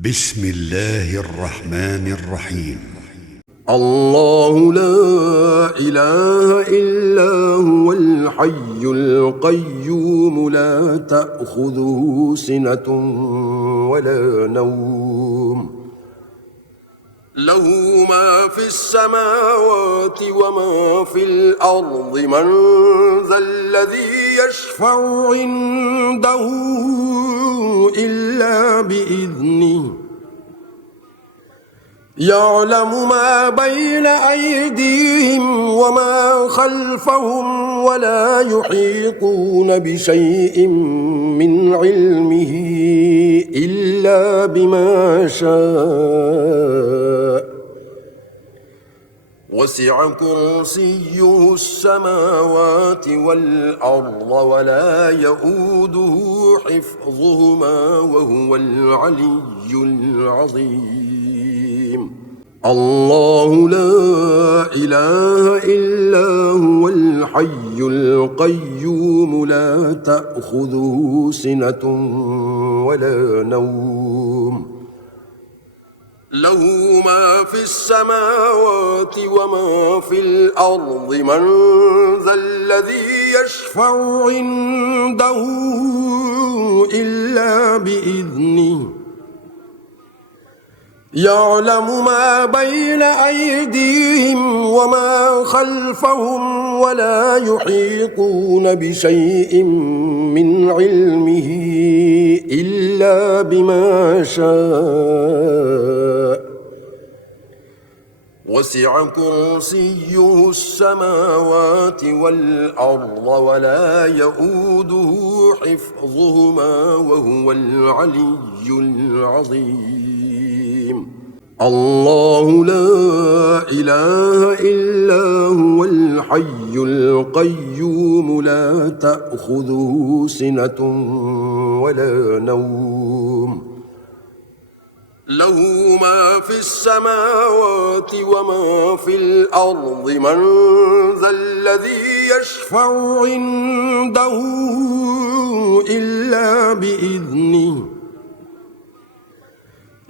بسم الله الرحمن الرحيم. الله لا إله إلا هو الحي القيوم لا تأخذه سنة ولا نوم له ما في السماوات وما في الأرض من ذا الذي يشفع عنده إلا بإذنه يعلم ما بين أيديهم وما خلفهم ولا يحيطون بشيء من علمه إلا بما شاء وسع كرسيه السماوات والأرض ولا يؤوده حفظهما وهو العلي العظيم. الله لا إله إلا هو الحي القيوم لا تأخذه سنة ولا نوم له ما في السماوات وما في الأرض من ذا الذي يشفع عنده إلا بإذنه يعلم ما بين أيديهم وما خلفهم ولا يحيطون بشيء من علمه إلا بما شاء وسع كرسيه السماوات والأرض ولا يؤوده حفظهما وهو العلي العظيم. الله لا إله إلا هو الحي القيوم لا تأخذه سنة ولا نوم له ما في السماوات وما في الأرض من ذا الذي يشفع عنده إلا بإذنه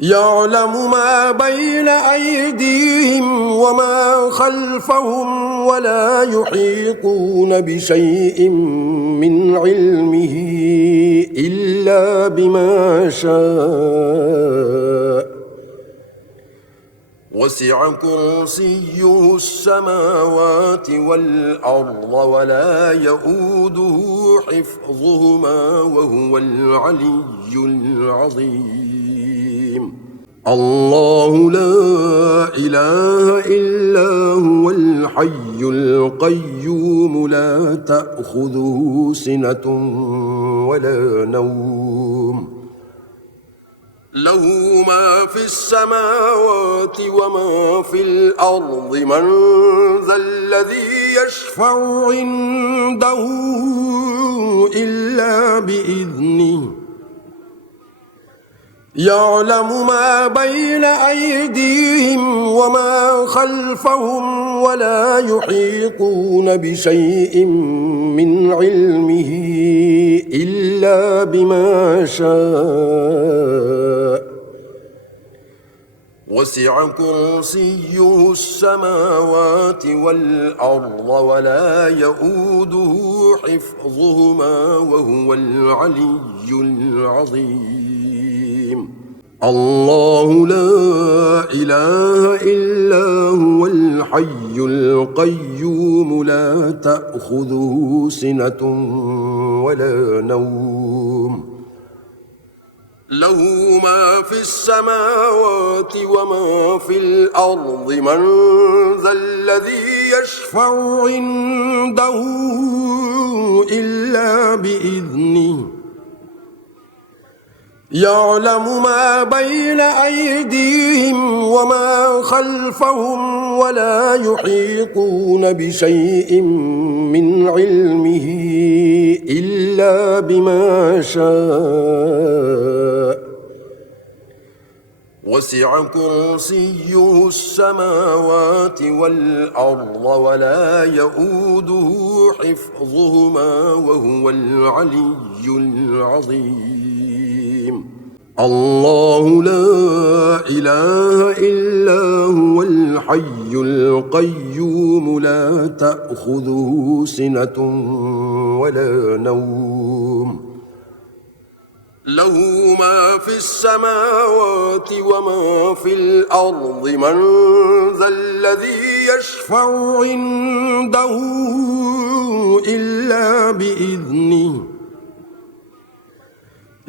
يعلم ما بين أيديهم وما خلفهم ولا يحيطون بشيء من علمه إلا بما شاء وسع كرسيه السماوات والأرض ولا يؤوده حفظهما وهو العلي العظيم. الله لا إله إلا هو الحي القيوم لا تأخذه سنة ولا نوم له ما في السماوات وما في الأرض من ذا الذي يشفع عنده إلا بإذنه يعلم ما بين أيديهم وما خلفهم ولا يحيطون بشيء من علمه إلا بما شاء وسع كرسيه السماوات والأرض ولا يؤوده حفظهما وهو العلي العظيم. الله لا إله إلا هو الحي القيوم لا تأخذه سنة ولا نوم له ما في السماوات وما في الأرض من ذا الذي يشفع عنده إلا بإذنه يعلم ما بين أيديهم وما خلفهم ولا يحيطون بشيء من علمه إلا بما شاء وسع كرسيه السماوات والأرض ولا يؤوده حفظهما وهو العلي العظيم. الله لا إله إلا هو الحي القيوم لا تأخذه سنة ولا نوم له ما في السماوات وما في الأرض من ذا الذي يشفع عنده إلا بإذنه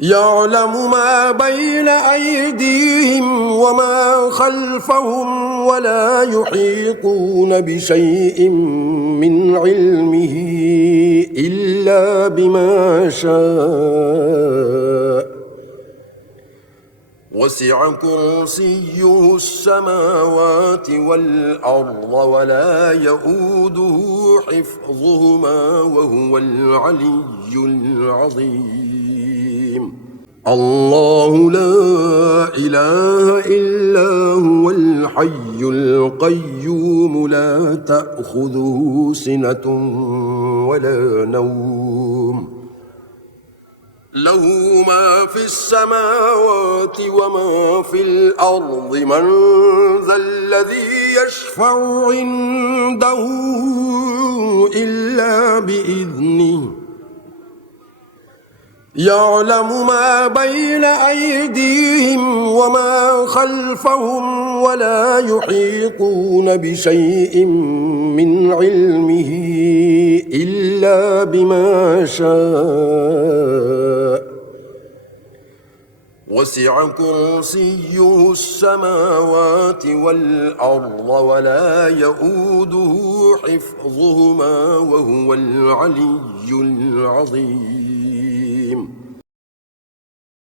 يعلم ما بين أيديهم وما خلفهم ولا يحيطون بشيء من علمه إلا بما شاء وسع كرسيه السماوات والأرض ولا يؤوده حفظهما وهو العلي العظيم الله لا إله إلا هو الحي القيوم لا تأخذه سنة ولا نوم له ما في السماوات وما في الأرض من ذا الذي يشفع عنده إلا بإذنه يعلم ما بين أيديهم وما خلفهم ولا يحيطون بشيء من علمه إلا بما شاء وسع كرسيه السماوات والأرض ولا يؤوده حفظهما وهو العلي العظيم